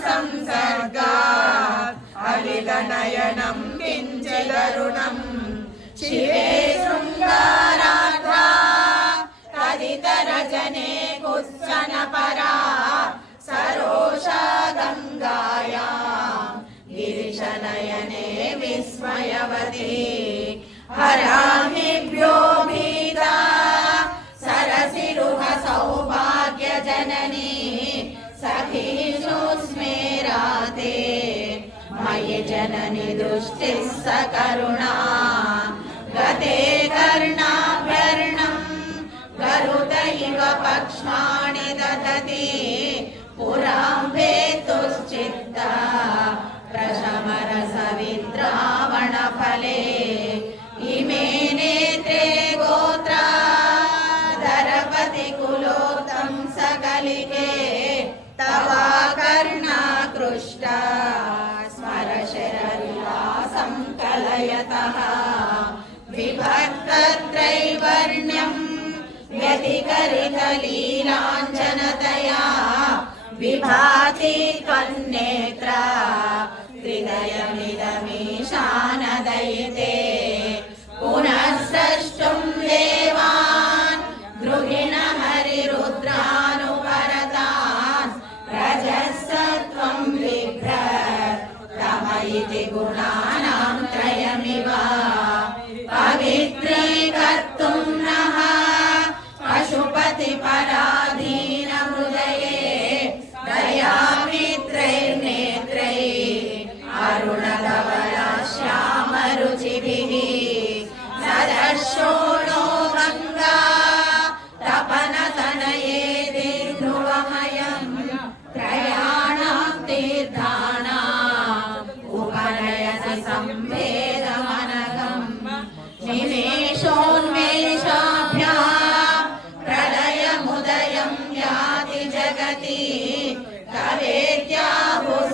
సంసర్గా అలిల నయనం కించదరుణం. శివే శృంగారాధ తదితరజనే కుత్సన పరా సరోషా గంగాయా గిరిశనయనే విస్మయవతి. హరామిభ్యో మయి దృష్టి సకరుణా గతే కర్ణాభరణం గరుత ఇవ పక్ష్మాణి దదతి. పురాం వేతుశ్చిత్త ప్రశమర సవిద్రావణ ఫలే. ఇమే నేత్రే గోత్ర దరపతి కులోత్తం సకలికే. తవా కర్ణాకృష్ట కృష్ణ विभक्तत्रयतः विभक्तत्रैवर्ण्यम् व्यतिकरितलीलाञ्जनतया विभाति त्वन्नेत्र हृदयमिदमीशानदयिते पुनः स्रष्टुम् देवान् गृहिण हरिरुद्रानुपरतान् रजः त्वम् विभ्र तम इति गुणा సంవేదమనగం నిమేషో